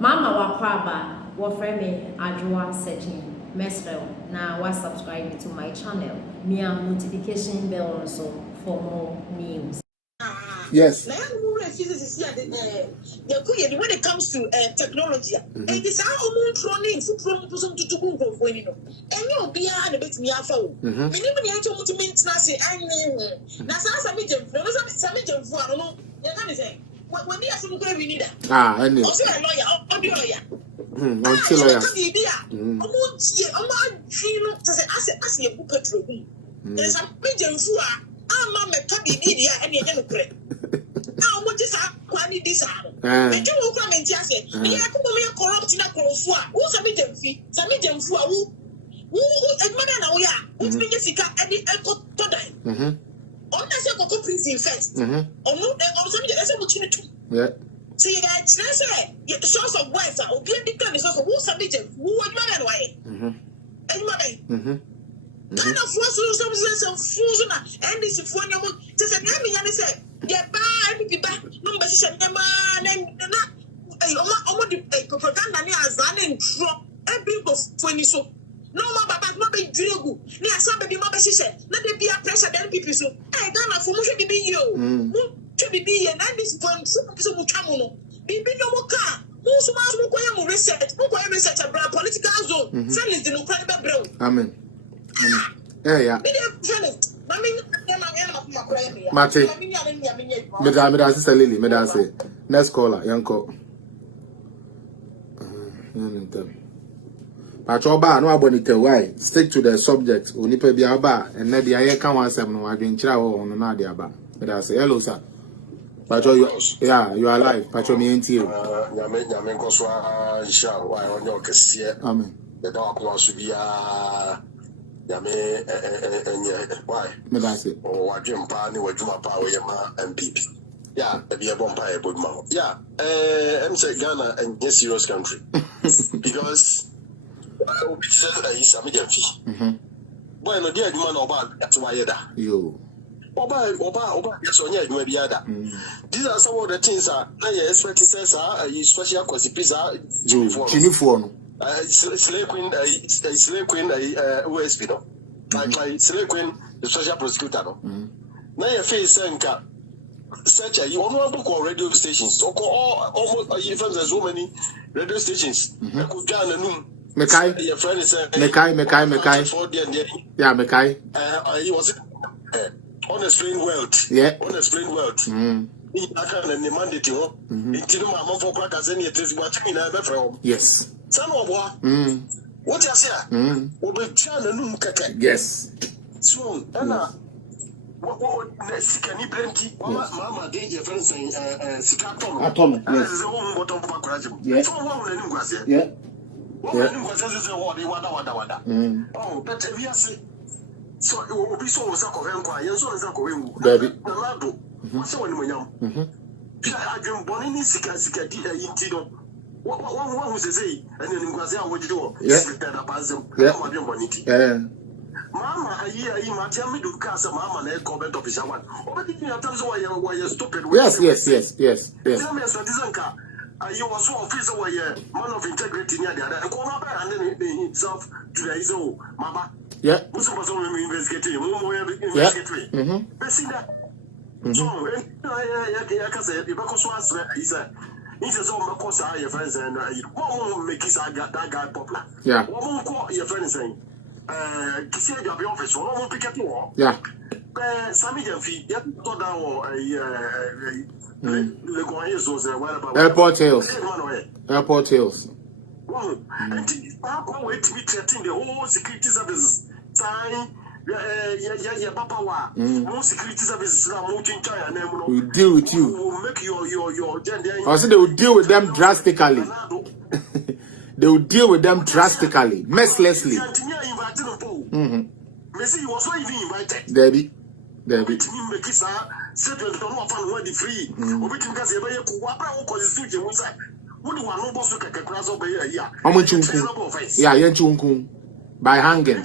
Mama wakwaba waframe Adwa searching mesrel na wa subscribe to my channel. Mia notification bell also for more news. Yes. When it comes to technology, it is our own training from some to go for you know. And you'll be a bit me after. Minimum, you told to mean Nasi and now some medium for no. You can say, when they are some way we need that. I know. Also, a lawyer, or the lawyer. Until lawyer. I'm to say, I see a book at room. There's a medium who are. I'm a cubby media and you're going to pray. Now, what is that? Quality this hour. And you will come and just say, yeah, come on, corrupt in a cross. Who's a medium fee? Some medium for who is Madame? We are. What's been the Sika and the airport to die? On the second prison first. On something that's opportunity. Yeah. So you got the source of wife or be the kind of who's a medium who would man away. And money. Kind of fools of fools and this is one of them. Just a name and say, yeah, bye, be back. No, but she's a man and not a propaganda near running drop every boss when you so. No more, but not be drilled. Near somebody, mother, she said, let there be a pressure than people so. I don't know for should be you. To be and this one, so will come on. Be no more car. Who's more research, more research about political zone. Friend is the no private bro. Amen. Yeah. Mate. Madam, sister Lily, Madam say. Next caller, Yanko. Patroba, no abonite why. Stick to the subject. Unipe biaba, and Nedi I can one seven. I been travel on another aba. Madam say, hello, sir. Patro, yeah, you are alive. Patro, me ain't you. Yamen Coswa, Shah, why on your cassia. Amen. The dog was to be Yame and why? Medasi. Or I dream party with my power, Yama NPP. Yeah, be a vampire, good mouth. Yeah, I'm saying Ghana and a serious country because I will be said that is a medium fee. Boy, no dear man about that's why you. Oba, yes, on you may be other. These are some of the things I expect says are special because pizza uniform. Slave Queen, OSP, no? Like Slave Queen, the special prosecutor, no? Now your face and search you want to call radio stations, or call almost even there's so many radio stations. I could get a noon. Mekai, your friend is Mekai. Yeah, Mekai. He was unexplained wealth. Yeah, unexplained wealth. I can't mandate you. Until my mom for crackers and yet is watching in a from. Yes. Son of what? What you say? Will be channel yes. So, Anna, what can you plenty? Mamma gave your friends saying, Sikatom. Atomic. Yes. Bottom for graduate. Yes. Yeah. Oh, but if you say, so it will be so Sako, and so Sako, baby. What's the one when you? I dream Bonnie Sika in Tino. What was the say? And then Guazia would do. Yes, Mama, a year, you might tell me to cast a mamma and comment of his one. Or did you tell me why you're stupid? Yes. Tell me, Santizanka, you were so official why you're man of integrity near the other. And come up and then himself to the Iso, Mama. Yeah. What's investigating? Investigating. So, I can say, because he says, oh, my course, your friends, and won't make his I got that guy popular. Yeah. What won't call your friends saying, to see your office, or won't pick up war. Yeah. Sammy Jeffy, yet thought that war the Guayas was whatever. Airport Hills. Airport Hills. And I can't wait to be treating the whole security services. Sign. Yeah, Papa. No security services are moving China. We deal with you. Will make your I said they will deal with them drastically. They will deal with them drastically, mercilessly. Messi was not even invited. Debbie. Yeah, by hanging.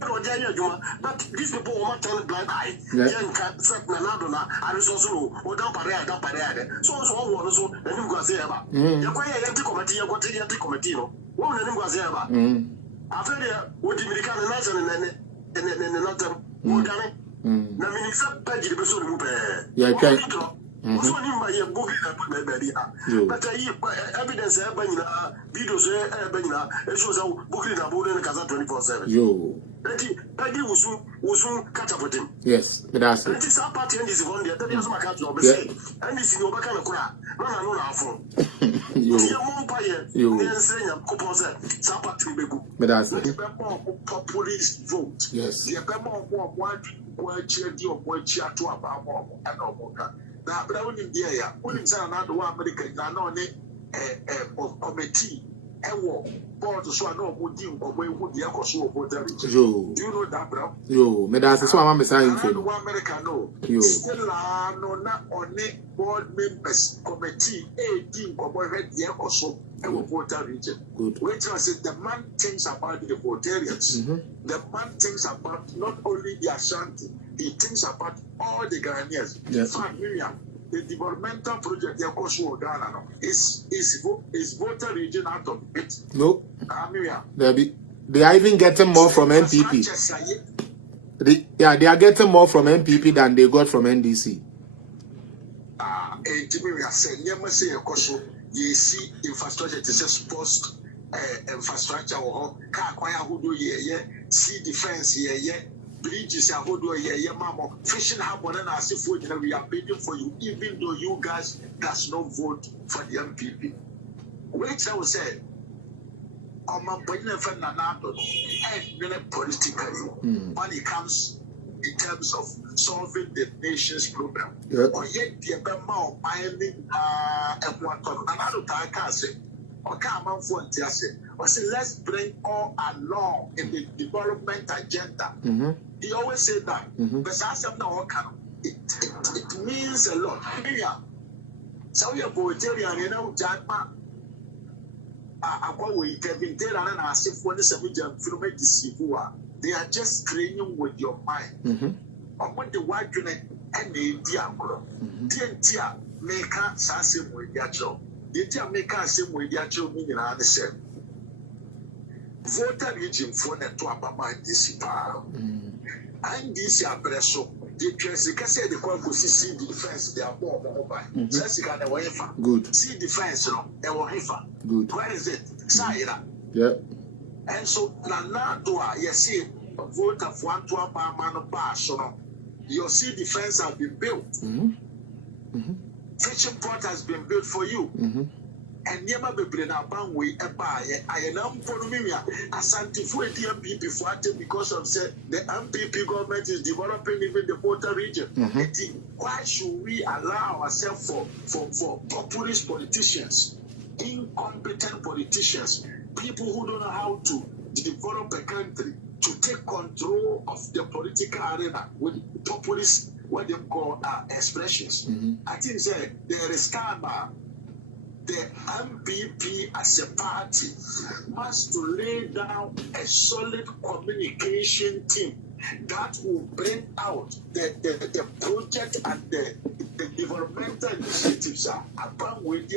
But these people will not turn blind eye. Young cat set Nanadona, and it's also down Parade. So all so the new Guazeva. You're quite a committee, you're going to committee. One of them Guazeva. After there, what did you become a nation and another Morgan? Naminisa Peggy, the Besson. Yeah, okay. But evidence videos it shows how booking about 24/7. Yo. Peggy will catch up with him. Yes, that's it. It is our party and is one there. That is my catch up. And this is no back of cry. No, Yo. But that's it. Populist vote. Yes. The now, but I wouldn't be here. Wouldn't say another one American. I know a committee. Board to show no good deal or way would the Ecoso voter. Do you know that, bro? Yo, me that's what I'm saying. One American, no. You still no, not on it. Board members committee, a team or read the Ecoso voter region. Good. Which was the man thinks about the votarians. The man thinks about not only the Ashanti. He thinks about all the Ghanaians. Yes. The developmental project Ghana is voter region out of it. No. They are even getting more from NPP. They are getting more from NPP than they got from NDC. You see infrastructure is just post infrastructure or car see defense bridges are hold mama fishing harbor and as if we are bidding for you, even though you guys does not vote for the NPP. Which I will say, and politically when it comes in terms of solving the nation's problem. Or yet the amount of mining and I can't say. Let's bring all along in the development agenda. He always said that. But it means a lot. So we are Bulgarian, you know, they are just training with your mind. What the white and the India make us with their job. The make us with their job meaning the same. Voter region for the to Abama NDC power. NDC apresso. The Jessica said the Congo see defense, they are more mobile. Jessica, they were good. See defense, they were good. Where is it? Saira. Yeah. And so, Nanadua, you see, voter for one to Abama pass. Your sea defense has been built. Fishing port has been built for you. And never be bring a bangway a buy. I am for me. Asante for the NPP for because of said the NPP government is developing even the border region. Why should we allow ourselves for populist politicians, incompetent politicians, people who don't know how to develop a country, to take control of the political arena with populist, what they call expressions? I think there is karma. The NPP as a party must to lay down a solid communication team that will bring out the project and the developmental initiatives upon with the